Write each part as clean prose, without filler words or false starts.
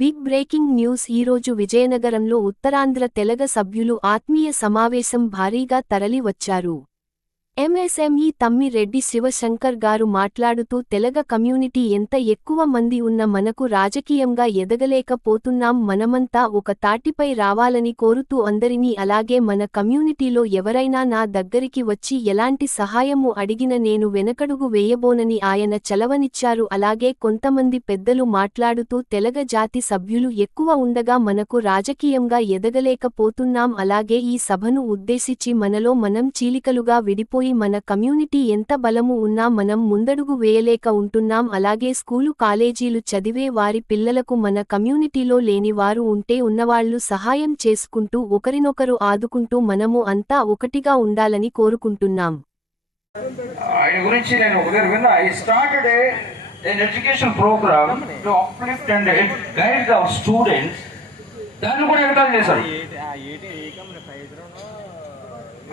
Big breaking news ఈరోజు విజయనగరంలో ఉత్తరాంధ్ర తెలగ సభ్యులు ఆత్మీయ సమావేశం భారీగా తరలి వచ్చారు. ఎంఎస్ఎంఈ తమ్మిరెడ్డి శివశంకర్ గారు మాట్లాడుతూ తెలగ కమ్యూనిటీ ఎంత ఎక్కువ మంది ఉన్న మనకు రాజకీయంగా ఎదగలేకపోతున్నాం, మనమంతా ఒక తాటిపై రావాలని కోరుతూ అందరినీ, అలాగే మన కమ్యూనిటీలో ఎవరైనా నా దగ్గరికి వచ్చి ఎలాంటి సహాయము అడిగిన నేను వెనకడుగు వేయబోనని ఆయన చలవనిచ్చారు. అలాగే కొంతమంది పెద్దలు మాట్లాడుతూ తెలగ జాతి సభ్యులు ఎక్కువ ఉండగా మనకు రాజకీయంగా ఎదగలేకపోతున్నాం, అలాగే ఈ సభను ఉద్దేశించి మనలో మనం చీలికలుగా విడిపోయి మన కమ్యూనిటీ ఎంత బలము ఉన్నా మనం ముందడుగు వేయలేక ఉంటున్నాం. అలాగే స్కూలు కాలేజీలు చదివే వారి పిల్లలకు మన కమ్యూనిటీలో లేని వారు ఉంటే ఉన్నవాళ్లు సహాయం చేసుకుంటూ ఒకరినొకరు ఆదుకుంటూ మనము అంతా ఒకటిగా ఉండాలని కోరుకుంటున్నాం. ఆయన గురించి నేను ఒకసారి విన్నా. I started an education program to uplift and guide our students. దాన్ని కూడా ఎగతాళి చేశారు.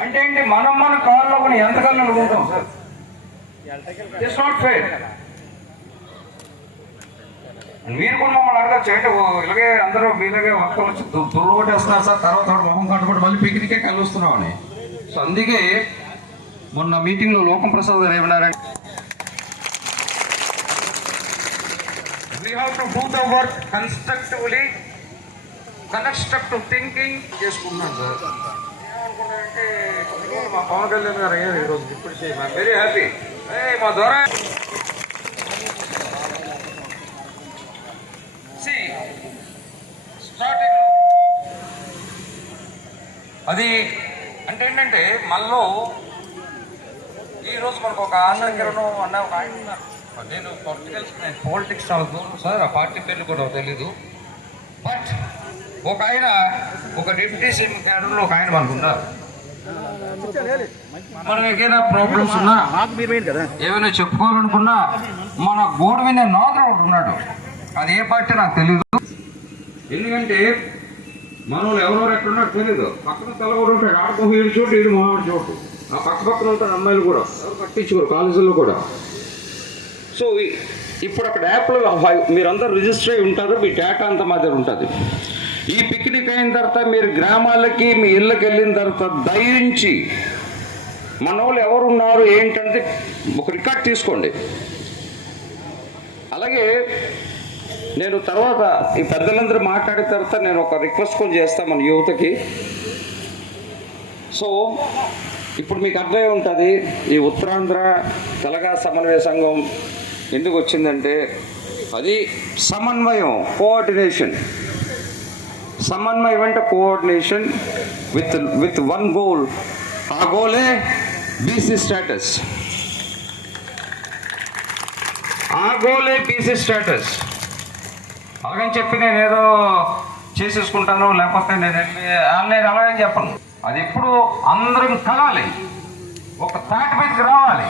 అంటే ఏంటి, మనం మన కాళ్ళలో కొన్ని ఎంతకాలం అనుకుంటాం సార్? It's not fair. మీరు కూడా మమ్మల్ని అడగచ్చు, అంటే ఇలాగే అందరూ మీలాగే ఒక్కరు వచ్చి తుళ్ళు కొట్టేస్తున్నారు సార్, తర్వాత మొహం కట్టుకుంటూ మళ్ళీ పిక్నికే కలుస్తున్నాం అని. సో అందుకే మొన్న మీటింగ్లో లోకం ప్రసాద్ గారు ఏమన్నారంటే, we have to do the work constructively, constructive thinking చేసుకుంటున్నాను సార్. ఏమనుకున్నారంటే మా పవన్ కళ్యాణ్ గారు అయ్యారు ఈరోజు ఇప్పుడు ఐఎమ్ వెరీ హ్యాపీ. మా ద్వారా స్టార్టింగ్ అది అంటే ఏంటంటే మనలో ఈరోజు మనకు ఒక ఆశాకిరణం అన్న ఒక ఆయన ఉన్నారు. నేను పాలిటిక్స్ చాలా దూరం సార్, ఆ పార్టీ పేర్లు కూడా తెలీదు. బట్ ఒక ఆయన ఒక డిప్యూటీ సీఎం క్యాడర్లో ఒక ఆయన మనకు ఉన్నారు. మనం ఏదైనా ప్రాబ్లమ్స్ ఉన్నా, ఏమైనా చెప్పుకోవాలనుకున్నా మన గోడు వినే నాదుడు ఒకటి ఉన్నాడు. అది ఏ పార్టీ నాకు తెలీదు, ఎందుకంటే మనలో ఎవరెవరు ఎక్కడున్నాడు తెలీదు. పక్కన తెల్లగోడు ఉంటాడు, ఆడుకో ఈడు చోటు ఈడు మామిడి చోటు, ఆ పక్క పక్కన ఉంటాడు అమ్మాయిలు కూడా, ఎవరు పట్టించుకోరు కాలేజీల్లో కూడా. సో ఇప్పుడు అక్కడ యాప్లో మీరందరూ రిజిస్టర్ అయి ఉంటారు, మీ డేటా అంతా మా దగ్గర ఉంటుంది. ఈ పిక్నిక్ అయిన తర్వాత మీరు గ్రామాలకి మీ ఇళ్ళకి వెళ్ళిన తర్వాత దయించి మన వాళ్ళు ఎవరున్నారు ఏంటంటే ఒక రికార్డ్ తీసుకోండి. అలాగే నేను తర్వాత ఈ పెద్దలందరూ మాట్లాడిన తర్వాత నేను ఒక రిక్వెస్ట్ కూడా చేస్తాను మన యువతకి. సో ఇప్పుడు మీకు అర్థమై ఉంటుంది ఈ ఉత్తరాంధ్ర తెలంగాణ సమన్వయ సంఘం ఎందుకు వచ్చిందంటే, అది సమన్వయం, కోఆర్డినేషన్. సమన్వయం అంటే కోఆర్డినేషన్ విత్ వన్ గోల్. ఆ గోలే బీసీ స్టేటస్. ఆ గోలే బీసీ స్టేటస్. అలాగని చెప్పి నేను ఏదో చేసేసుకుంటాను, లేకపోతే నేను అలాగే చెప్పను. అది ఎప్పుడు అందరం కలాలి, ఒక తాటి మీదకి రావాలి.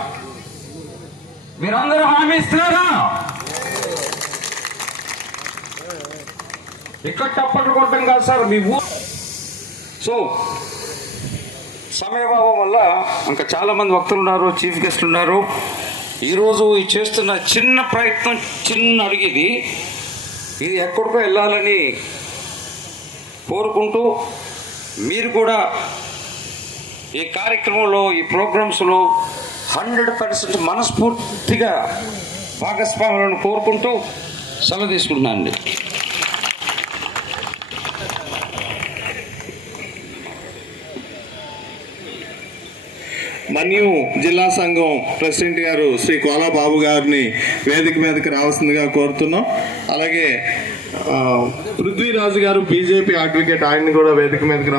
మీరందరూ హామీ ఇస్తున్నారా? ఇక్కడ తప్పట్లు కొట్టడం కాదు సార్ మీ ఊరు. సో సమయభావం వల్ల ఇంకా చాలామంది వక్తలు ఉన్నారు, చీఫ్ గెస్ట్లు ఉన్నారు. ఈరోజు ఈ చేస్తున్న చిన్న ప్రయత్నం, చిన్న అడిగేది ఇది ఎక్కడికో వెళ్ళాలని కోరుకుంటూ, మీరు కూడా ఈ కార్యక్రమంలో, ఈ ప్రోగ్రామ్స్లో 100% మనస్ఫూర్తిగా భాగస్వాములను కోరుకుంటూ సెలవు తీసుకుంటున్నాను అండి. మన్యు జిల్లా సంఘం ప్రెసిడెంట్ గారు శ్రీ కోలా బాబు గారిని వేదిక మీదకి రావాల్సిందిగా కోరుతున్నాం. అలాగే పృథ్వీరాజు గారు బీజేపీ అడ్వకేట్, ఆయన్ని కూడా వేదిక మీదకి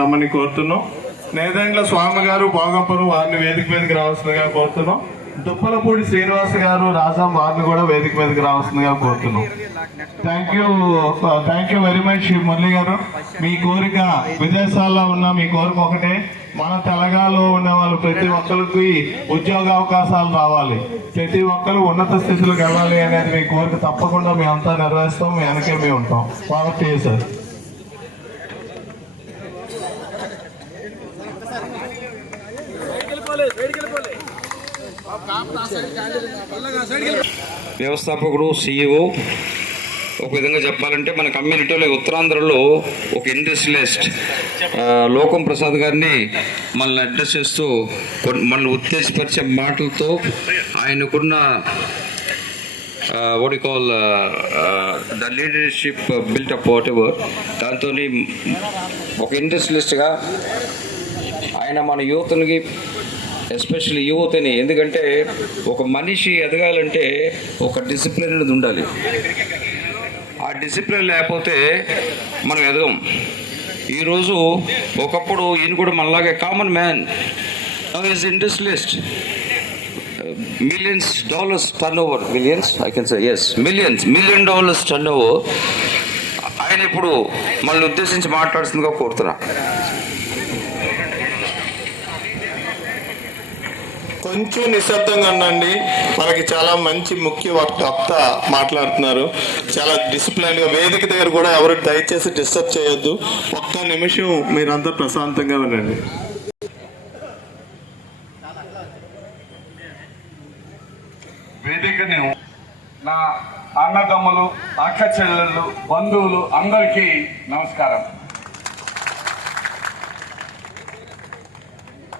రమ్మని కోరుతున్నాం. నేదండ్ల స్వామి గారు భోగపురం, వారిని వేదిక మీదకి రావాల్సిందిగా కోరుతున్నాం. దుప్పలపూడి శ్రీనివాస్ గారు రాజాం, వారిని కూడా వేదిక మీదకి రావాల్సిందిగా కోరుతున్నాం. Thank you very much Murali గారు. మీ కోరిక విదేశాల్లో ఉన్న మీ కోరిక ఒకటే, మన తెలంగాణలో ఉన్న వాళ్ళు ప్రతి ఒక్కరికి ఉద్యోగ అవకాశాలు రావాలి, ప్రతి ఒక్కరు ఉన్నత స్థితిలోకి వెళ్ళాలి అనేది మీ కోరిక. తప్పకుండా మేమంతా నెరవేరుస్తాం, మీ వెనకే మేము ఉంటాం. కాబట్టి సార్ వ్యవస్థాపకుడు, CEO ఒక విధంగా చెప్పాలంటే మన కమ్యూనిటీలో ఉత్తరాంధ్రలో ఒక ఇండస్ట్రియలిస్ట్ లోకం ప్రసాద్ గారిని మనల్ని అడ్రస్ చేస్తూ మనల్ని ఉత్తేజపరిచే మాటలతో ఆయనకున్న what you call the leadership built up whatever దాంతో ఒక ఇండస్ట్రియలిస్ట్గా ఆయన మన యూత్కి ఎస్పెషల్లీ యూత్ని, ఎందుకంటే ఒక మనిషి ఎదగాలంటే ఒక డిసిప్లిన్ అనేది ఉండాలి. ఆ డిసిప్లిన్ లేకపోతే మనం ఎదగం. ఈరోజు ఒకప్పుడు ఈయన కూడా మనలాగే common man, is industrialist, millions dollars turnover, millions I can say, yes, million dollars turnover. ఆయన ఇప్పుడు మనల్ని ఉద్దేశించి మాట్లాడుతుందిగా కోరుతున్నా. కొంచెం నిశ్శబ్దంగా ఉండండి. మనకి చాలా మంచి ముఖ్య వక్త మాట్లాడుతున్నారు. చాలా డిసిప్లైన్ గా వేదిక దగ్గర కూడా ఎవరు దయచేసి డిస్టర్బ్ చేయొద్దు. ఒక్క నిమిషం మీరంతా ప్రశాంతంగా ఉండండి. వేదికను నా అన్నదమ్ములు, అక్క చెల్లెళ్ళు, బంధువులు అందరికీ నమస్కారం.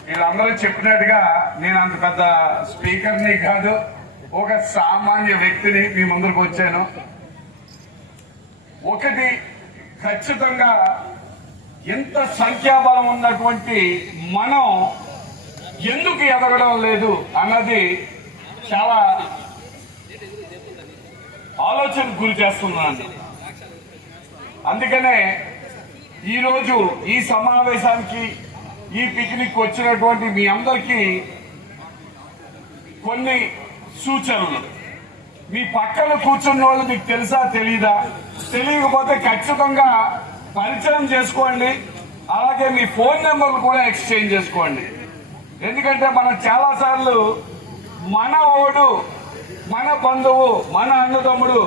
వీళ్ళందరూ చెప్పినట్టుగా నేను అంత పెద్ద స్పీకర్ని కాదు, ఒక సామాన్య వ్యక్తిని మీ ముందుకు వచ్చాను. ఒకటి, ఖచ్చితంగా ఎంత సంఖ్యాబలం ఉన్నటువంటి మనం ఎందుకు ఎదగడం లేదు అన్నది చాలా ఆలోచన గురి చేస్తున్నాను. అందుకనే ఈరోజు ఈ సమావేశానికి, ఈ పిక్నిక్ వచ్చినటువంటి మీ అందరికీ కొన్ని సూచనలు. మీ పక్కన కూర్చున్న వాళ్ళు మీకు తెలుసా తెలీదా? తెలియకపోతే ఖచ్చితంగా పరిచయం చేసుకోండి. అలాగే మీ ఫోన్ నెంబర్లు కూడా ఎక్స్చేంజ్ చేసుకోండి. ఎందుకంటే మనం చాలాసార్లు మన ఓడు, మన బంధువు, మన అన్నదమ్ముడు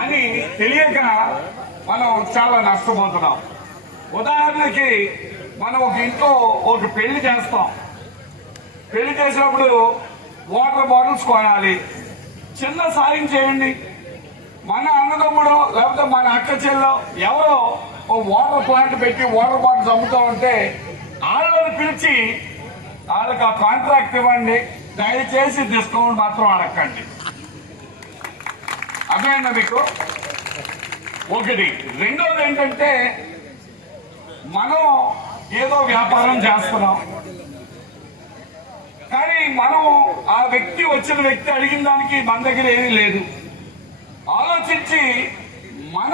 అని తెలియక మనం చాలా నష్టపోతున్నాం. ఉదాహరణకి మనం ఒక ఇంట్లో ఒక పెళ్లి చేస్తాం. పెళ్లి చేసినప్పుడు వాటర్ బాటిల్స్ కొనాలి. చిన్న సాయం చేయండి. మన అన్నదమ్ముడు లేకపోతే మన అక్క చెల్లో ఎవరో ఓ వాటర్ ప్లాంట్ పెట్టి వాటర్ బాటిల్స్ అమ్ముతూ ఉంటే వాళ్ళని పిలిచి వాళ్ళకి ఆ కాంట్రాక్ట్ ఇవ్వండి. దయచేసి డిస్కౌంట్ మాత్రం అడగండి. అర్థమైందా మీకు? ఒకటి. రెండోది ఏంటంటే, మనం ఏదో వ్యాపారం చేస్తున్నాం, కానీ మనం ఆ వ్యక్తి వచ్చిన వ్యక్తి అడిగిన దానికి మన దగ్గర ఏమీ లేదు. ఆలోచించి మన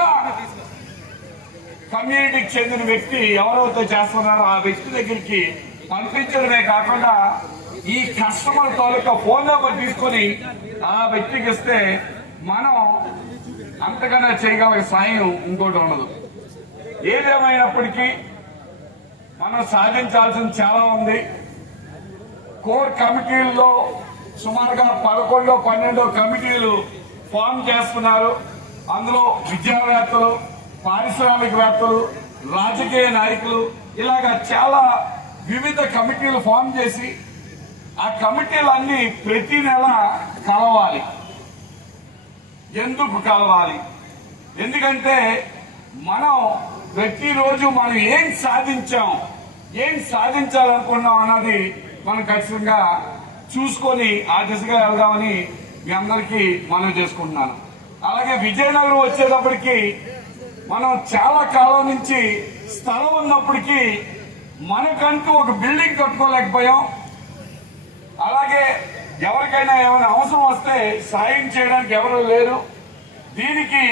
కమ్యూనిటీకి చెందిన వ్యక్తి ఎవరైతే చేస్తున్నారో ఆ వ్యక్తి దగ్గరికి పంపించడమే కాకుండా ఈ కస్టమర్ తాలూకా ఫోన్ నెంబర్ తీసుకొని ఆ వ్యక్తికి ఇస్తే మనం అంతకన్నా చేయగలిగే సాయం ఇంకోటి ఉండదు. ఏదేమైనప్పటికీ మనం సాధించాల్సింది చాలా ఉంది. కోర్ కమిటీల్లో సుమారుగా 11-12 కమిటీలు ఫామ్ చేస్తున్నారు. అందులో విద్యావేత్తలు, పారిశ్రామికవేత్తలు, రాజకీయ నాయకులు, ఇలాగా చాలా వివిధ కమిటీలు ఫామ్ చేసి ఆ కమిటీలన్నీ ప్రతి నెల కలవాలి. ఎందుకు కలవాలి? ఎందుకంటే మనం ప్రతిరోజు మనం ఏం సాధించాం, ఏం సాధించాలనుకున్నాం అన్నది మనం ఖచ్చితంగా చూసుకొని ఆ దిశగా వెళ్దామని మీ అందరికీ మనవి చేసుకుంటున్నాను. అలాగే విజయనగరం వచ్చేటప్పటికి మనం చాలా కాలం నుంచి స్థలం ఉన్నప్పటికీ మనకంటూ ఒక బిల్డింగ్ కట్టుకోలేకపోయాం. అలాగే ఎవరికైనా ఏమైనా అవసరం వస్తే సాయం చేయడానికి ఎవరు లేరు. దీనికి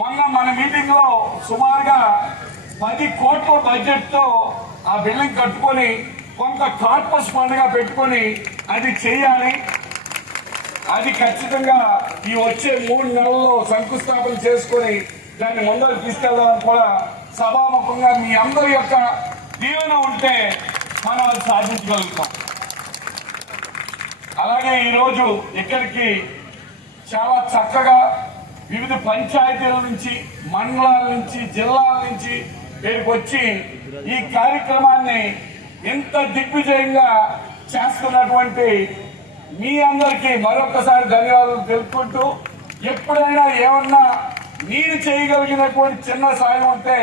మొన్న మన మీటింగ్ లో సుమారుగా 10 కోట్ల బడ్జెట్ తో ఆ బిల్డింగ్ కట్టుకొని కొంత కార్పస్ ఫండ్ గా పెట్టుకొని అది చేయాలి. అది ఖచ్చితంగా ఈ వచ్చే 3 నెలల్లో శంకుస్థాపన చేసుకొని దాన్ని ముందరకు తీసుకెళ్దామని కూడా సభాముఖంగా మీ అందరి యొక్క దీవెన ఉంటే మనం అది సాధించగలుగుతాం. అలాగే ఈరోజు ఇక్కడికి చాలా చక్కగా వివిధ పంచాయతీల నుంచి, మండలాల నుంచి, జిల్లాల నుంచి ఇక్కడికి వచ్చి ఈ కార్యక్రమాన్ని ఎంత దిగ్విజయంగా చేస్తున్నటువంటి మీ అందరికీ మరొకసారి ధన్యవాదాలు తెలుపుకుంటూ, ఎప్పుడైనా ఏమన్నా నేను చేయగలిగినటువంటి చిన్న సాయం ఉంటే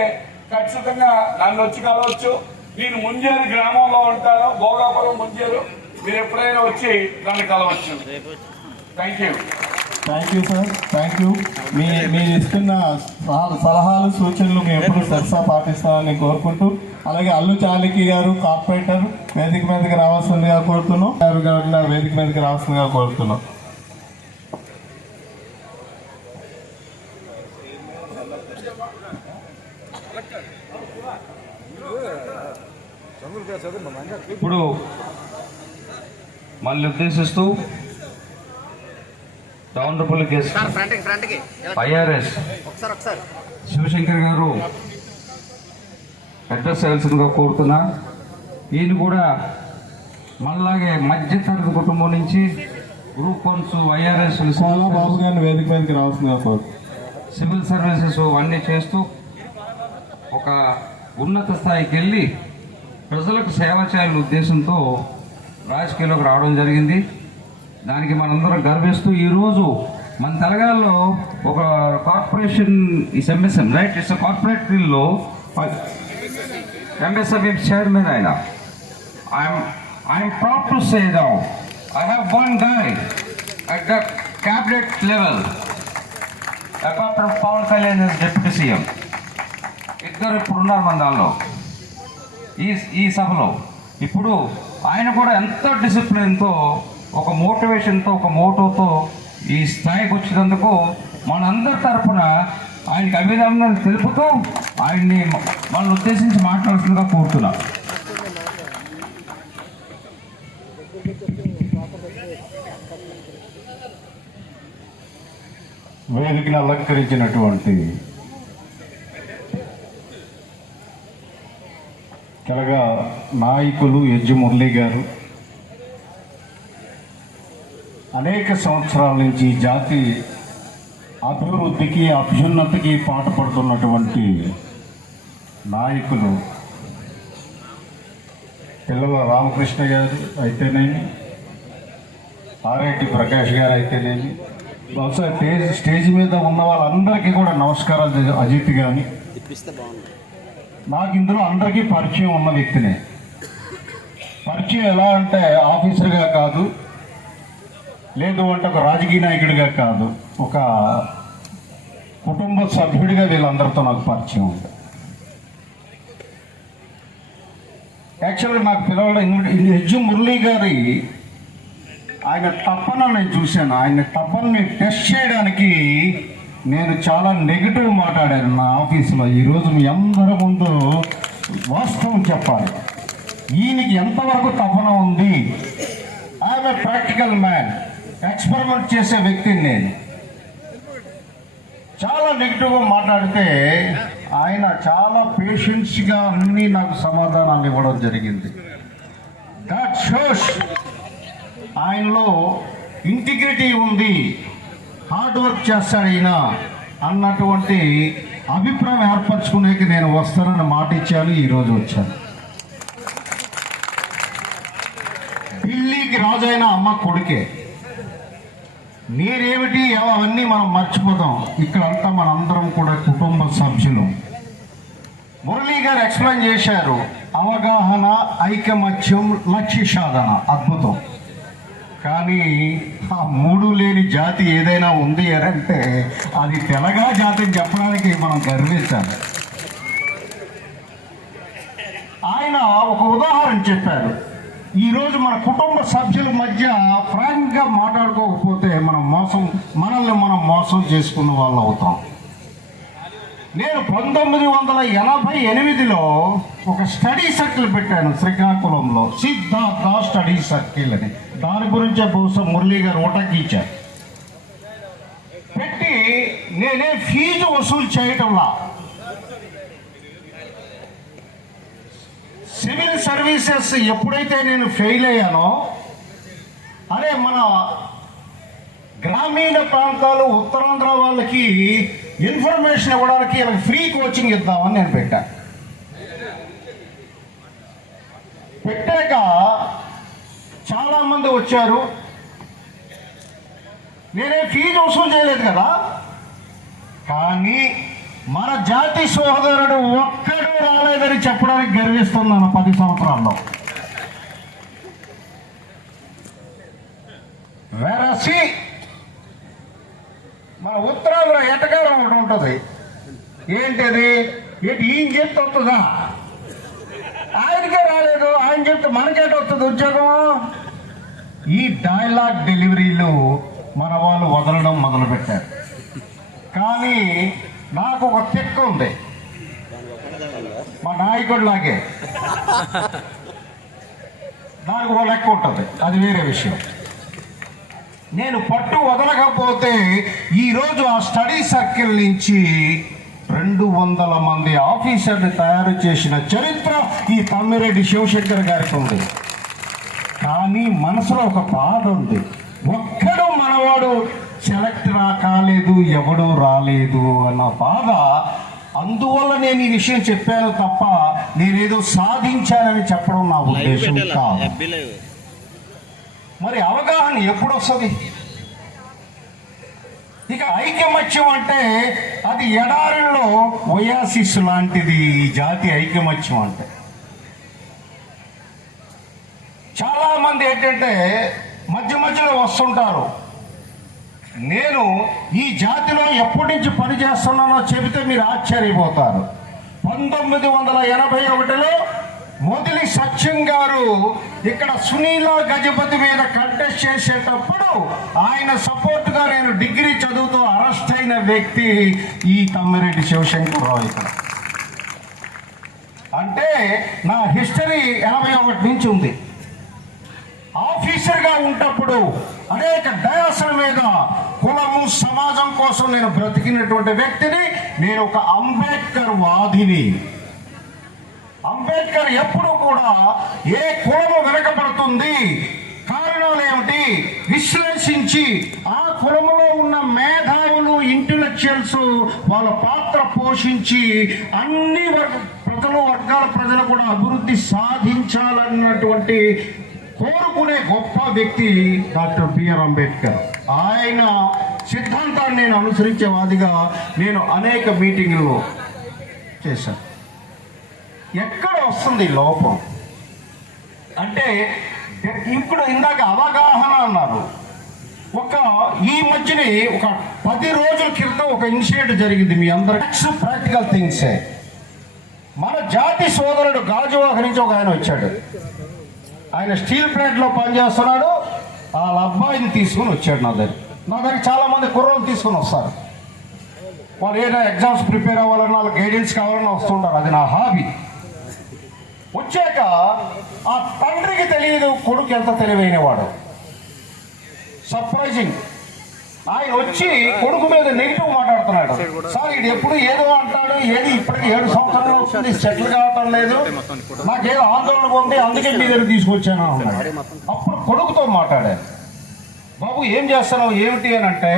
ఖచ్చితంగా నన్ను వచ్చి కలవచ్చు. నేను ముంజేరు గ్రామంలో ఉంటాను, భోగాపురం ముంజేరు. మీరు ఎప్పుడైనా వచ్చి నన్ను కలవచ్చు. Thank you. Thank you sir, thank you. మీరు ఇస్తున్న సలహాలు సూచనలు మేము ఎప్పుడు సరసా పాటిస్తామని కోరుకుంటూ, అలాగే అల్లు చాళుక్య గారు కార్పొరేటర్ వేదిక మీదకి రావాల్సిందిగా కోరుతున్నాం. గారు వేదిక మీదకి రావాల్సిందిగా కోరుతున్నాం. ఇప్పుడు మళ్ళీ ఉద్దేశిస్తూ ఆనరబుల్ గెస్ట్ ఐఆర్ఎస్ శివశంకర్ గారు అడ్రస్ చేయాల్సిందిగా కోరుతున్నా. ఈయన కూడా మనలాగే మధ్యతరగతి కుటుంబం నుంచి గ్రూప్ 1 ఐఆర్ఎస్ బాబు గారిని వేదిక మీదకి రావాల్సిందిగా కోరుతున్నాం. సివిల్ సర్వీసెస్ అన్నీ చేస్తూ ఒక ఉన్నత స్థాయికి వెళ్ళి ప్రజలకు సేవ చేయాలనే ఉద్దేశంతో రాజకీయాల్లోకి రావడం జరిగింది. దానికి మనందరం గర్విస్తూ ఈరోజు మన తెలంగాణలో ఒక corporation is MSM right, it's corporate ఫీల్డ్లో ఎంఎస్ఎంఈ చైర్మన్ ఆయన. I'm proud to say now I have one guy at the cabinet level apart from Pawan Kalyan deputy CM. ఇద్దరు ఇప్పుడు ఉన్నారు మన దానిలో ఈ సభలో. ఇప్పుడు ఆయన కూడా ఎంత డిసిప్లిన్తో, ఒక మోటివేషన్తో, ఒక మోటోతో ఈ స్థాయికి వచ్చినందుకు మనందరి తరఫున ఆయనకి అభినందనలు తెలుపుతూ ఆయన్ని మనల్ని ఉద్దేశించి మాట్లాడుతుందిగా కోరుతున్నాం. వేదికను అలంకరించినటువంటి తెలగ నాయకులు ఎజ్జు మురళి గారు, అనేక సంవత్సరాల నుంచి జాతి అభివృద్ధికి అభ్యున్నతికి పాటుపడుతున్నటువంటి నాయకులు పిల్లల రామకృష్ణ గారు అయితేనేమి, ఆర్ఐటి ప్రకాష్ గారు అయితేనేమి, బహుశా స్టేజ్ మీద ఉన్న వాళ్ళందరికీ కూడా నమస్కారాలు. అజిత్ కానీ నాకు ఇందులో అందరికీ పరిచయం ఉన్న వ్యక్తినే. పరిచయం ఎలా అంటే ఆఫీసర్గా కాదు, లేదు అంటే ఒక రాజకీయ నాయకుడిగా కాదు, ఒక కుటుంబ సభ్యుడిగా వీళ్ళందరితో నాకు పరిచయం ఉంది. యాక్చువల్గా నాకు పిలవడం ఎజ్జు మురళి గారి ఆయన తపన నేను చూశాను. ఆయన తపనని టెస్ట్ చేయడానికి నేను చాలా నెగిటివ్ మాట్లాడాను నా ఆఫీసులో. ఈరోజు మీ అందరి ముందు వాస్తవం చెప్పాలి. ఈయనకి ఎంతవరకు తపన ఉంది. I'm a practical man, experiment చేసే వ్యక్తిని నేను. చాలా నెగిటివ్గా మాట్లాడితే ఆయన చాలా పేషెన్స్గా అన్నీ నాకు సమాధానాలు ఇవ్వడం జరిగింది. దట్ షోస్ ఆయనలో ఇంటిగ్రిటీ ఉంది, హార్డ్ వర్క్ చేస్తాడు ఈయన అన్నటువంటి అభిప్రాయం ఏర్పరచుకునేకి నేను వస్తానని మాట ఇచ్చాను. ఈరోజు వచ్చాను. ఢిల్లీకి రాజైన అమ్మ కొడుకే. నేనేమిటి అవన్నీ మనం మర్చిపోతాం. ఇక్కడంతా మనందరం కూడా కుటుంబ సభ్యులు. మురళీ గారు ఎక్స్ప్లెయిన్ చేశారు. అవగాహన, ఐకమత్యం, లక్ష్య సాధన, అద్భుతం. కానీ ఆ మూడు లేని జాతి ఏదైనా ఉంది అంటే అది తెలంగాణ జాతి అని చెప్పడానికి మనం గర్వించాలి. ఆయన ఒక ఉదాహరణ చెప్పారు. ఈరోజు మన కుటుంబ సభ్యుల మధ్య ఫ్రాంక్గా మాట్లాడుకోకపోతే మనల్ని మనం మోసం చేసుకున్న వాళ్ళు అవుతాం. నేను 1988లో ఒక స్టడీ సర్కిల్ పెట్టాను శ్రీకాకుళంలో, సిద్ధార్థ స్టడీ సర్కిల్ అని. దాని గురించే బహుశా మురళీ గారు ఓటకిచ్చారు. పెట్టి నేనే ఫీజు వసూలు చేయటంలా, సివిల్ సర్వీసెస్ ఎప్పుడైతే నేను ఫెయిల్ అయ్యానో, అదే మన గ్రామీణ ప్రాంతాలు ఉత్తరాంధ్ర వాళ్ళకి ఇన్ఫర్మేషన్ ఇవ్వడానికి వీళ్ళకి ఫ్రీ కోచింగ్ ఇద్దామని నేను పెట్టాను. పెట్టాక చాలామంది వచ్చారు. నేనే ఫీజు వసూలు చేయలేదు కదా, కానీ మన జాతి సోదరుడు ఒక్కడూ రాలేదని చెప్పడానికి గర్విస్తున్నాను 10 సంవత్సరాల్లో. వెరసి మన ఉత్తరాంధ్ర ఎటకారం ఒకటి ఉంటుంది. ఏంటది? ఈయన చెప్తే వస్తుందా? ఆయనకే రాలేదు, ఆయన చెప్తే మనకేట వస్తుంది ఉద్యోగం? ఈ డైలాగ్ డెలివరీలు మన వాళ్ళు వదలడం మొదలుపెట్టారు. కానీ నాకు ఒక తిక్క ఉంది, మా నాయకుడిలాగే నాకు ఒక లెక్క ఉంటుంది, అది వేరే విషయం. నేను పట్టు వదలకపోతే ఈరోజు ఆ స్టడీ సర్కిల్ నుంచి 200 మంది ఆఫీసర్ని తయారు చేసిన చరిత్ర ఈ తమ్మిరెడ్డి శివశంకర్ గారికి ఉంది. కానీ మనసులో ఒక బాధ ఉంది, ఒక్కడు మనవాడు సెలెక్ట్ కాలేదు, ఎవడూ రాలేదు అన్న బాధ. అందువల్ల నేను ఈ విషయం చెప్పాను తప్ప నేనేదో సాధించానని చెప్పడం నా ఉద్దేశం కాదు. మరి అవగాహన ఎప్పుడు వస్తుంది? ఇక ఐకమత్యం అంటే అది ఎడారిలో ఒయాసిస్ లాంటిది ఈ జాతి ఐకమత్యం అంటే. చాలా మంది ఏంటంటే మధ్య మధ్యలో వస్తుంటారు. నేను ఈ జాతిలో ఎప్పటి నుంచి పనిచేస్తున్నానో చెబితే మీరు ఆశ్చర్యపోతారు. 1981లో మొదలి సత్యం గారు ఇక్కడ సునీల గజపతి మీద కంటెస్ట్ చేసేటప్పుడు ఆయన సపోర్ట్ గా నేను డిగ్రీ చదువుతూ అరెస్ట్ అయిన వ్యక్తి ఈ తమ్మిరెడ్డి శివశంకర్ రావు. ఇక్కడ అంటే నా హిస్టరీ 81 నుంచి ఉంది. ఆఫీసర్ గా ఉన్నప్పుడు అనేక డయాసుల మీద కులము సమాజం కోసం నేను బ్రతికినటువంటి వ్యక్తిని. నేను ఒక అంబేద్కర్ వాదిని. అంబేద్కర్ ఎప్పుడు కూడా ఏ కులము వెనకబడుతుంది, కారణాలు ఏమిటి విశ్లేషించి ఆ కులములో ఉన్న మేధావులు ఇంటెలెక్చువల్స్ వాళ్ళ పాత్ర పోషించి అన్ని వర్గాల ప్రజలు కూడా అభివృద్ధి సాధించాలన్నటువంటి కోరుకునే గొప్ప వ్యక్తి డాక్టర్ బిఆర్ అంబేద్కర్. ఆయన సిద్ధాంతాన్ని నేను అనుసరించేవాదిగా నేను అనేక మీటింగ్లు చేశాను. ఎక్కడ వస్తుంది లోపం అంటే, ఇప్పుడు ఇందాక అవగాహన అన్నారు. ఈ మధ్యనే ఒక 10 రోజుల క్రితం ఒక ఇనిషియేటివ్ జరిగింది. మీ అందరూ ప్రాక్టికల్ థింగ్సే. మన జాతి సోదరుడు గాజువాక నుంచి ఒక ఆయన వచ్చాడు. ఆయన స్టీల్ ప్లాంట్లో పనిచేస్తున్నాడు. వాళ్ళ అబ్బాయిని తీసుకుని వచ్చాడు నా దగ్గర చాలా మంది కుర్రోళ్ళు తీసుకుని వస్తారు. వాళ్ళు ఏదైనా ఎగ్జామ్స్ ప్రిపేర్ అవ్వాలన్నా వాళ్ళ గైడెన్స్ కావాలన్నా వస్తుంటారు. అది నా హాబీ. వచ్చాక ఆ తండ్రికి తెలియదు కొడుకు ఎంత తెలివైనవాడు. సర్ప్రైజింగ్. ఆయన వచ్చి కొడుకు మీద నెగిటివ్ మాట్లాడుతున్నాడు. సార్ ఇది ఎప్పుడు ఏదో అంటాడు, ఏది ఇప్పటికి 7 సంవత్సరాలు అవుతుంది, సెటిల్ కావటం లేదు, నాకేదో ఆందోళన ఉంది, అందుకే మీ దగ్గర తీసుకొచ్చాను అన్నాడు. అప్పుడు కొడుకుతో మాట్లాడాను, బాబు ఏం చేస్తున్నావు ఏమిటి అని అంటే,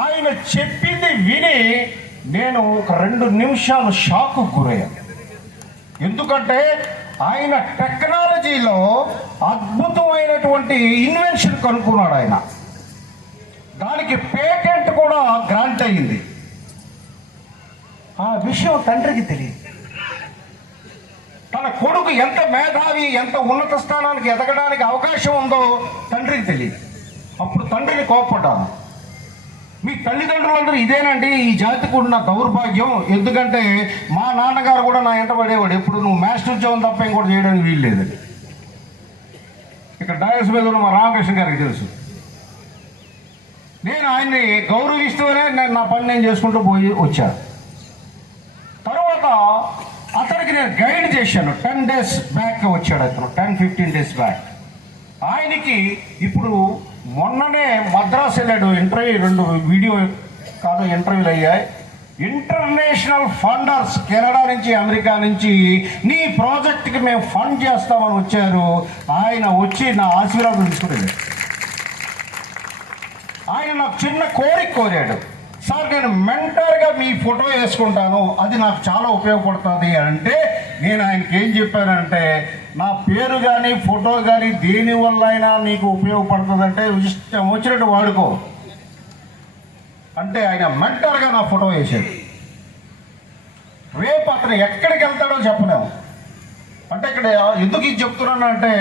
ఆయన చెప్పింది విని నేను ఒక 2 నిమిషాలు షాకు గురయ్యాను. ఎందుకంటే ఆయన టెక్నాలజీలో అద్భుతమైనటువంటి ఇన్వెన్షన్ కనుక్కున్నాడు. ఆయన దానికి పేటెంట్ కూడా గ్రాంట్ అయ్యింది. ఆ విషయం తండ్రికి తెలియదు. తన కొడుకు ఎంత మేధావి, ఎంత ఉన్నత స్థానానికి ఎదగడానికి అవకాశం ఉందో తండ్రికి తెలియదు. అప్పుడు తండ్రిని కోప్పడ్డాను, మీ తల్లిదండ్రులందరూ ఇదేనండి ఈ జాతికి ఉన్న దౌర్భాగ్యం. ఎందుకంటే మా నాన్నగారు కూడా నా ఎంట పడేవాడు, ఎప్పుడు నువ్వు మాస్టర్ ఉద్యోగం తప్ప ఇంకోటి చేయడానికి వీలు లేదని. ఇక్కడ డయాస్ మీద ఉన్న మా రామకృష్ణ గారికి తెలుసు. నేను ఆయన్ని గౌరవిస్తూనే నా పని నేను చేసుకుంటూ వచ్చాను. తర్వాత అతనికి నేను గైడ్ చేశాను. 10 days బ్యాక్ వచ్చాడు అతను, 10-15 days బ్యాక్. ఆయనకి ఇప్పుడు మొన్ననే మద్రాసు వెళ్ళాడు ఇంటర్వ్యూ. 2 ఇంటర్వ్యూలు అయ్యాయి. ఇంటర్నేషనల్ ఫండర్స్ కెనడా నుంచి అమెరికా నుంచి నీ ప్రాజెక్ట్కి మేము ఫండ్ చేస్తామని వచ్చారు. ఆయన వచ్చి నా ఆశీర్వాదం తీసుకునేది. ఆయన నాకు చిన్న కోరాడు, సార్ నేను మెంటర్గా మీ ఫోటో వేసుకుంటాను, అది నాకు చాలా ఉపయోగపడుతుంది అంటే, నేను ఆయనకి ఏం చెప్పానంటే, నా పేరు కానీ ఫోటో కానీ దేనివల్ల అయినా నీకు ఉపయోగపడుతుందంటే ఇష్టం వచ్చినట్టు వాడుకో, అంటే ఆయన మెంటర్గా నా ఫోటో వేసాడు. రేపు అతను ఎక్కడికి వెళ్తాడో చెప్పలేము. అంటే ఇక్కడ ఎందుకు ఇది చెప్తున్నాను అంటే,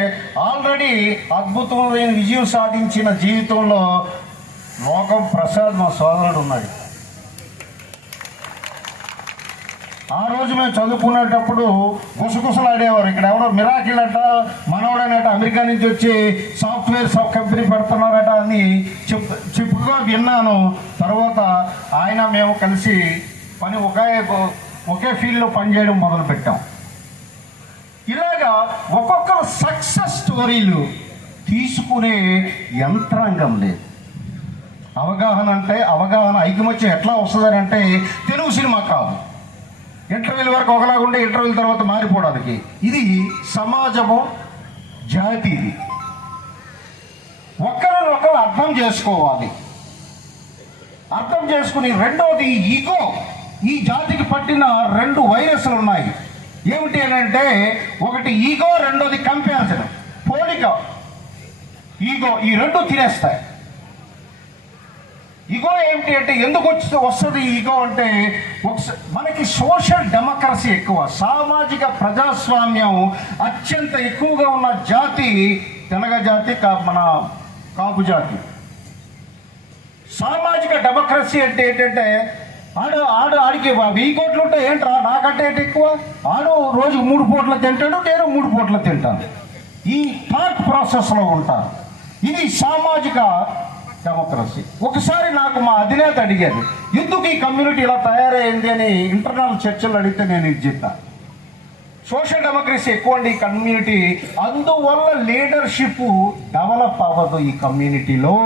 ఆల్రెడీ అద్భుతమైన విజయం సాధించిన జీవితంలో లోకం ప్రసాద్ మా సోదరుడు ఉన్నాడు. ఆ రోజు మేము చదువుకునేటప్పుడు గుసగుసలాడేవారు. ఇక్కడ ఎవరో మిరాకిల్ అట, మనవడనట అమెరికా నుంచి వచ్చి సాఫ్ట్వేర్ కంపెనీ పెడుతున్నారట అని చెప్పుగా విన్నాను. తర్వాత ఆయన మేము కలిసి పని ఒకే ఫీల్డ్లో పనిచేయడం మొదలుపెట్టాం. ఇలాగా ఒక్కొక్కరు సక్సెస్ స్టోరీలు తీసుకునే యంత్రాంగం లేదు. అవగాహన ఐకమత్యం ఎట్లా వస్తుందని అంటే, తెలుగు సినిమా కాదు, ఇంటర్వ్యూల వరకు ఒకలాగా ఉండే ఇంటర్వ్యూల తర్వాత మారిపోవడానికి. ఇది సమాజము, జాతి. ఇది ఒకరు అర్థం చేసుకోవాలి. అర్థం చేసుకుని రెండోది ఈగో. ఈ జాతికి పట్టిన 2 వైరస్లు ఉన్నాయి. ఏమిటి అని అంటే, ఒకటి ఈగో, రెండోది కంపారిజన్, పోలిక. ఈగో, ఈ 2 తినేస్తాయి. ఈగో ఏమిటి అంటే, ఎందుకు వస్తుంది ఈగో అంటే, మనకి సోషల్ డెమోక్రసీ ఎక్కువ, సామాజిక ప్రజాస్వామ్యం అత్యంత ఎక్కువగా ఉన్న జాతి తెలగ జాతి, మన కాపు జాతి. సామాజిక డెమోక్రసీ అంటే ఏంటంటే, ఆడికి 1000 కోట్లు ఉంటే ఏంట్రా నాకంటే ఏంటి ఎక్కువ, ఆడు రోజు 3 పూట్ల తింటాడు, నేను 3 పూట్ల తింటాను. ఈ థాట్ ప్రాసెస్లో ఉంటారు. ఇది సామాజిక డెమోక్రసీ. ఒకసారి నాకు మా అధినేత అడిగారు, ఎందుకు ఈ కమ్యూనిటీ ఇలా తయారైంది అని ఇంటర్నల్ చర్చలు అడిగితే నేను ఇది చెప్పాను. సోషల్ డెమోక్రసీ ఎక్కువ అండి ఈ కమ్యూనిటీ, అందువల్ల లీడర్షిప్ డెవలప్ అవ్వదు ఈ కమ్యూనిటీలో,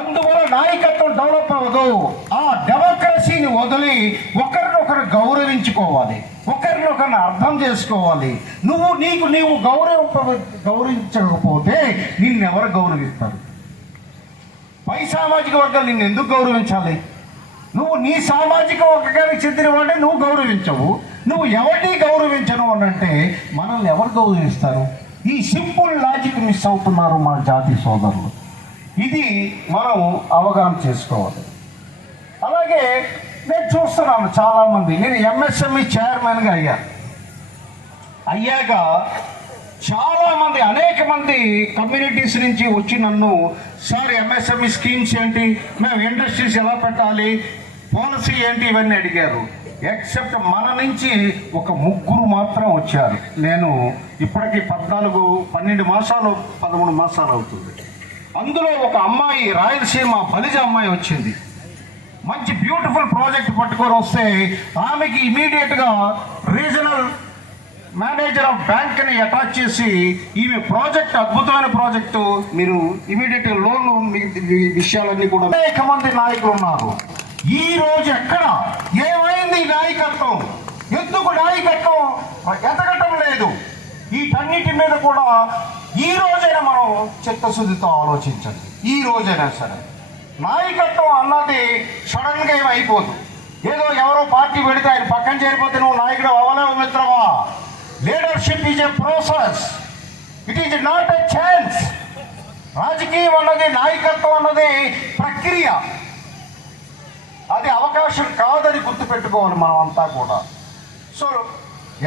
అందువల్ల నాయకత్వం డెవలప్ అవ్వదు. ఆ డెమోక్రసీని వదిలి ఒకరినొకరు గౌరవించుకోవాలి, ఒకరినొకరిని అర్థం చేసుకోవాలి. నీవు గౌరవించకపోతే నిన్నెవరు గౌరవిస్తారు? పై సామాజిక వర్గాలు నిన్ను ఎందుకు గౌరవించాలి? నువ్వు నీ సామాజిక వర్గానికి చెందిన వాడే నువ్వు గౌరవించవు, నువ్వు ఎవరిని గౌరవించను అనంటే మనల్ని ఎవరు గౌరవిస్తారు? ఈ సింపుల్ లాజిక్ మిస్ అవుతున్నారు మన జాతి సోదరులు. ఇది మనం అవగాహన చేసుకోవాలి. అలాగే నేను చూస్తున్నాను చాలామంది, నేను ఎంఎస్ఎంఈ చైర్మన్గా అయ్యాక చాలామంది అనేక మంది కమ్యూనిటీస్ నుంచి వచ్చి నన్ను, సార్ ఎంఎస్ఎంఈ స్కీమ్స్ ఏంటి, మేము ఇండస్ట్రీస్ ఎలా పెట్టాలి, పాలసీ ఏంటి, ఇవన్నీ అడిగారు. ఎక్సెప్ట్ మన నుంచి ఒక 3 మాత్రం వచ్చారు. నేను ఇప్పటికీ 12 మాసాలు 13 మాసాలు అవుతుంది. అందులో ఒక అమ్మాయి, రాయలసీమ బలిజ అమ్మాయి వచ్చింది. మంచి బ్యూటిఫుల్ ప్రాజెక్ట్ పట్టుకొని వస్తే ఆమెకి ఇమీడియట్గా రీజనల్ మేనేజర్ ఆఫ్ బ్యాంక్ని అటాచ్ చేసి, ఈమె ప్రాజెక్ట్ అద్భుతమైన ప్రాజెక్టు, మీరు ఇమీడియట్గా లోన్లు విషయాలన్నీ కూడా. అనేక మంది నాయకులు ఉన్నారు. ఈ రోజు ఎక్కడ ఏమైంది నాయకత్వం? ఎందుకు నాయకత్వం ఎదగటం లేదు? వీటన్నిటి మీద కూడా ఈ రోజైనా మనం చిత్తశుద్ధితో ఆలోచించండి. ఈ రోజైనా సరే నాయకత్వం అన్నది సడన్గా ఏమి అయిపోదు. ఏదో ఎవరో పార్టీ పెడితే ఆయన పక్కన చేరిపోతే నువ్వు నాయకుడు అవ్వలేవు మిత్రమా. Leadership is a process, it is not a chance. రాజకీయం అన్నది, నాయకత్వం అన్నది ప్రక్రియ, అది అవకాశం కాదని గుర్తుపెట్టుకోవాలి మనం అంతా కూడా. సో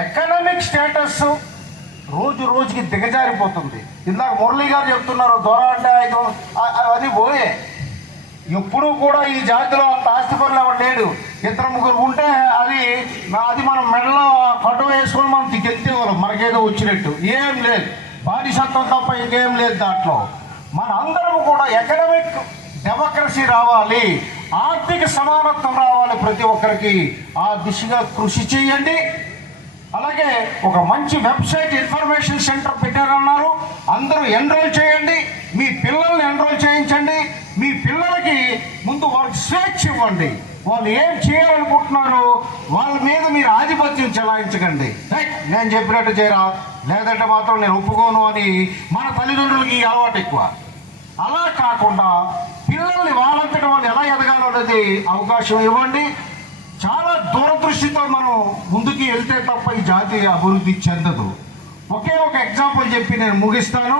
ఎకనామిక్ స్టేటస్ రోజు రోజుకి దిగజారిపోతుంది. ఇందాక మురళి గారు చెప్తున్నారు, దొర అంటే 5 అవన్నీ పోయే. ఎప్పుడూ కూడా ఈ జాతిలో అంత ఆస్తిపరులు ఎవరు లేడు. 2-3 ఉంటే అది మనం మెడలో కట్టు వేసుకొని మనం గెలిచేవాళ్ళం, మనకేదో వచ్చినట్టు. ఏం లేదు, బానిసత్వం తప్ప ఇంకేం లేదు దాంట్లో. మన అందరం కూడా ఎకనామిక్ డెమోక్రసీ రావాలి, ఆర్థిక సమానత్వం రావాలి ప్రతి ఒక్కరికి. ఆ దిశగా కృషి చేయండి. అలాగే ఒక మంచి వెబ్సైట్, ఇన్ఫర్మేషన్ సెంటర్ పెట్టారన్నారు, అందరూ ఎన్రోల్ చేయండి. మీ పిల్లల్ని ఎన్రోల్ చేయించండి. మీ పిల్లలకి ముందు వారికి స్వేచ్ఛ ఇవ్వండి. వాళ్ళు ఏం చేయాలనుకుంటున్నారు వాళ్ళ మీద మీరు ఆధిపత్యం చెలాయించకండి. నేను చెప్పినట్టు చేయరా, లేదంటే మాత్రం నేను ఒప్పుకోను అని మన తల్లిదండ్రులకి ఈ అలవాటు ఎక్కువ. అలా కాకుండా పిల్లల్ని వాళ్ళంతటి వాళ్ళు ఎలా ఎదగాలో అనేది అవకాశం ఇవ్వండి. చాలా దూరదృష్టితో మనం ముందుకు వెళ్తే తప్ప ఈ జాతి అభివృద్ధి చెందదు. ఒకే ఒక ఎగ్జాంపుల్ చెప్పి నేను ముగిస్తాను.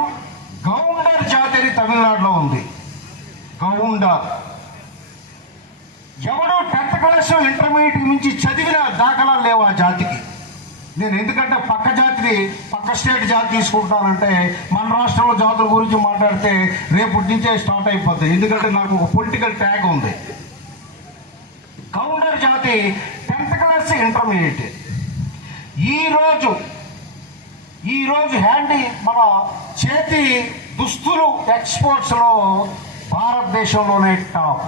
గౌండర్ జాతి అని తమిళనాడులో ఉంది. గౌండర్ ఎవడో 10th క్లాస్ ఇంటర్మీడియట్ నుంచి చదివిన దాఖలాలు లేవు ఆ జాతికి. నేను ఎందుకంటే పక్క స్టేట్ జాతి తీసుకుంటానంటే మన రాష్ట్రంలో జాతుల గురించి మాట్లాడితే రేపటి నుంచే స్టార్ట్ అయిపోతుంది. ఎందుకంటే నాకు ఒక పొలిటికల్ ట్యాగ్ ఉంది. గౌండర్ జాతి 10th క్లాస్ ఇంటర్మీడియట్. ఈరోజు హ్యాండీ మన చేతి దుస్తులు ఎక్స్పోర్ట్స్లో భారతదేశంలోనే టాప్.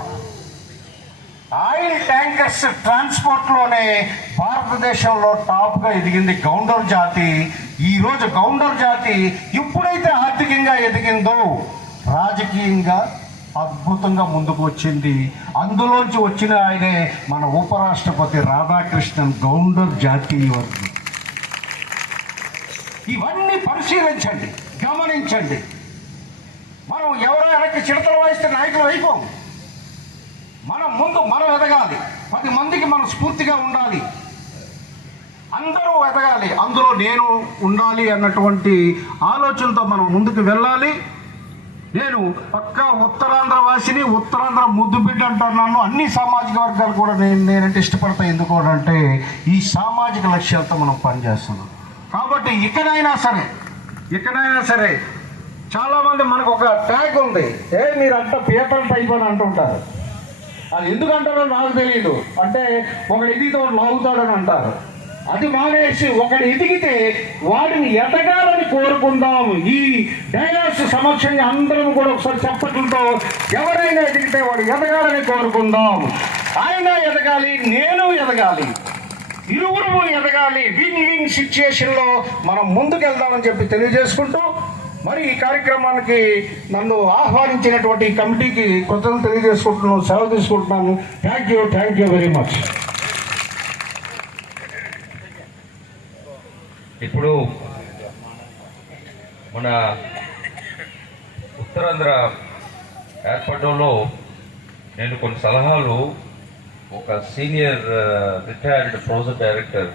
ఆయిల్ ట్యాంకర్స్ ట్రాన్స్పోర్ట్లోనే భారతదేశంలో టాప్గా ఎదిగింది గౌండర్ జాతి. ఈరోజు గౌండర్ జాతి ఎప్పుడైతే ఆర్థికంగా ఎదిగిందో రాజకీయంగా అద్భుతంగా ముందుకు వచ్చింది. అందులోంచి వచ్చిన ఆయనే మన ఉపరాష్ట్రపతి రాధాకృష్ణన్ గౌండర్ జాతీయవాది. ఇవన్నీ పరిశీలించండి, గమనించండి. మనం ఎవరో వెనక్కి చిడతలు వాయిస్తే నాయకులు అయిపోం. మనం ఎదగాలి. 10 మందికి మనం స్ఫూర్తిగా ఉండాలి. అందరూ ఎదగాలి, అందులో నేను ఉండాలి అన్నటువంటి ఆలోచనతో మనం ముందుకు వెళ్ళాలి. నేను పక్కా ఉత్తరాంధ్ర వాసిని, ఉత్తరాంధ్ర ముద్దు బిడ్డ అంటున్నాను. అన్ని సామాజిక వర్గాలు కూడా నేనంటే ఇష్టపడతాను. ఎందుకు అంటే ఈ సామాజిక లక్ష్యాలతో మనం పనిచేస్తున్నాం. కాబట్టి ఇకనైనా సరే చాలామంది మనకు ఒక ట్యాగ్ ఉంది. మీరంతా పేపర్ టైప్ అని అంటుంటారు. అది ఎందుకంటారో నాకు తెలియదు. అంటే ఒకడు ఎదిగితే వాడు లాగుతాడని అంటారు. అది మానేసి ఒకడు ఎదిగితే వాడిని ఎదగాలని కోరుకుందాం. ఈ డైలాగ్స్ సమక్షంగా అందరం కూడా ఒకసారి చెప్పట్లతో ఎవరైనా ఎదిగితే వాడు ఎదగాలని కోరుకుందాం. ఆయన ఎదగాలి, నేను ఎదగాలి, ఇరువురు ఎదగాలి. విన్ సిచ్యుయేషన్లో మనం ముందుకెళ్దామని చెప్పి తెలియజేసుకుంటూ మరి ఈ కార్యక్రమానికి నన్ను ఆహ్వానించినటువంటి కమిటీకి కృతజ్ఞతలు తెలియజేసుకుంటున్నాను. సెలవు తీసుకుంటున్నాను. Thank you very much. ఇప్పుడు మన ఉత్తరాంధ్ర ఏర్పడడంలో నేను కొన్ని సలహాలు ఒక సీనియర్ రిటైర్డ్ ప్రొజెక్ట్ డైరెక్టర్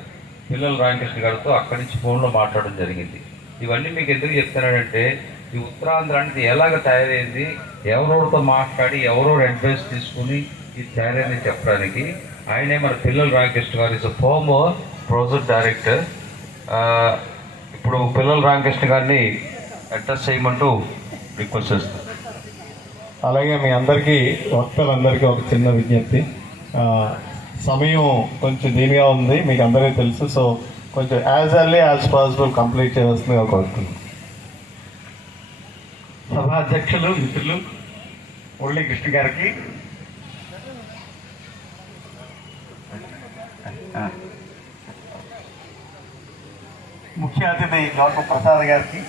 పిల్లల రామకృష్ణ గారితో అక్కడి నుంచి ఫోన్లో మాట్లాడడం జరిగింది. ఇవన్నీ మీకు ఎందుకు చెప్తున్నానంటే ఈ ఉత్తరాంధ్ర అనేది ఎలాగ తయారైంది, ఎవరెవరితో మాట్లాడి ఎవరెవరు అడ్వైస్ తీసుకుని ఇది తయారైంది చెప్పడానికి. ఆయనే మన పిల్లల రామకృష్ణ గారు ఇస్ ఫార్మర్ ప్రాజెక్ట్ డైరెక్టర్. ఇప్పుడు పిల్లల రామకృష్ణ గారిని అడ్రస్ చేయమంటూ రిక్వెస్ట్ చేస్తాను. అలాగే మీ అందరికీ వక్తలందరికీ ఒక చిన్న విజ్ఞప్తి. సమయం కొంచెం దీనిగా ఉంది, మీకు అందరికీ తెలుసు. సో కొంచెం as early as possible complete చేయాల్సిందిగా కోరుతున్నాను. సభాధ్యక్షులు మిత్రులు మురళీకృష్ణ గారికి, ముఖ్య అతిథి గౌతమ్ ప్రసాద్ గారికి,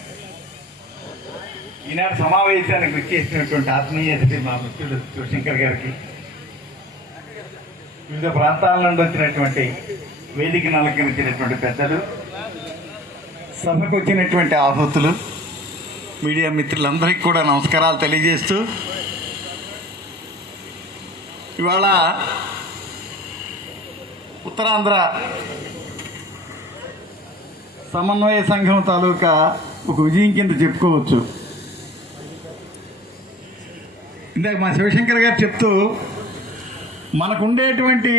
ఈనాడు సమావేశానికి వచ్చేసినటువంటి ఆత్మీయ అతిథి మా మిత్రుడు శివశంకర్ గారికి, వివిధ ప్రాంతాల నుండి వచ్చినటువంటి వేదికను అలంకరించినటువంటి పెద్దలు, సభకు వచ్చినటువంటి ఆహుతులు, మీడియా మిత్రులందరికీ కూడా నమస్కారాలు తెలియజేస్తూ ఇవాళ ఉత్తరాంధ్ర సమన్వయ సంఘం తాలూకా ఒక విజయం కింద చెప్పుకోవచ్చు. ఇందాక మా శివశంకర్ గారు చెప్తూ మనకు ఉండేటువంటి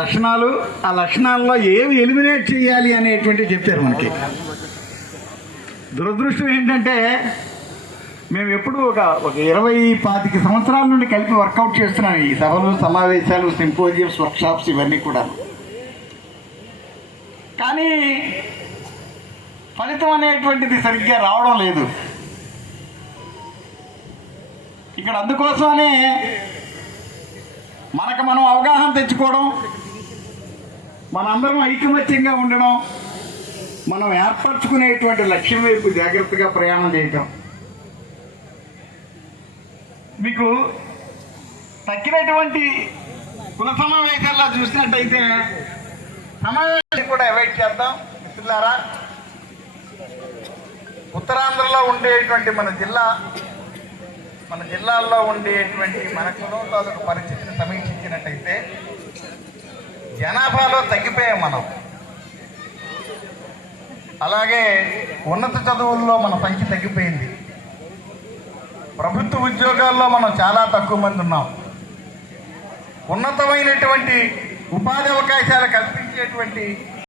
లక్షణాలు, ఆ లక్షణాల్లో ఏవి ఎలిమినేట్ చేయాలి అనేటువంటి చెప్పారు మనకి. దురదృష్టం ఏంటంటే మేము ఎప్పుడు ఒక 20-25 సంవత్సరాల నుండి కలిపి వర్కౌట్ చేస్తున్నాం ఈ సభలు, సమావేశాలు, సింపోజియమ్స్, వర్క్షాప్స్ ఇవన్నీ కూడా. కానీ ఫలితం అనేటువంటిది సరిగ్గా రావడం లేదు. ఇక్కడ అందుకోసమనే మనకు మనం అవగాహన తెచ్చుకోవడం, మనందరం ఐకమత్యంగా ఉండడం, మనం ఏర్పరచుకునేటువంటి లక్ష్యం వైపు జాగ్రత్తగా ప్రయాణం చేయటం. మీకు తక్కినటువంటి కుల సమావేశాల్లో చూసినట్టయితే సమావేశాన్ని కూడా అవాయిడ్ చేద్దాం మిత్రులారా. ఉత్తరాంధ్రలో ఉండేటువంటి మన జిల్లాల్లో ఉండేటువంటి మన కులం తాలూకు పరిస్థితిని సమీక్షించినట్టయితే జనాభాలో తగ్గిపోయాం మనం. అలాగే ఉన్నత చదువుల్లో మన సంఖ్య తగ్గిపోయింది. ప్రభుత్వ ఉద్యోగాల్లో మనం చాలా తక్కువ మంది ఉన్నాం. ఉన్నతమైనటువంటి ఉపాధి అవకాశాలు కల్పించేటువంటి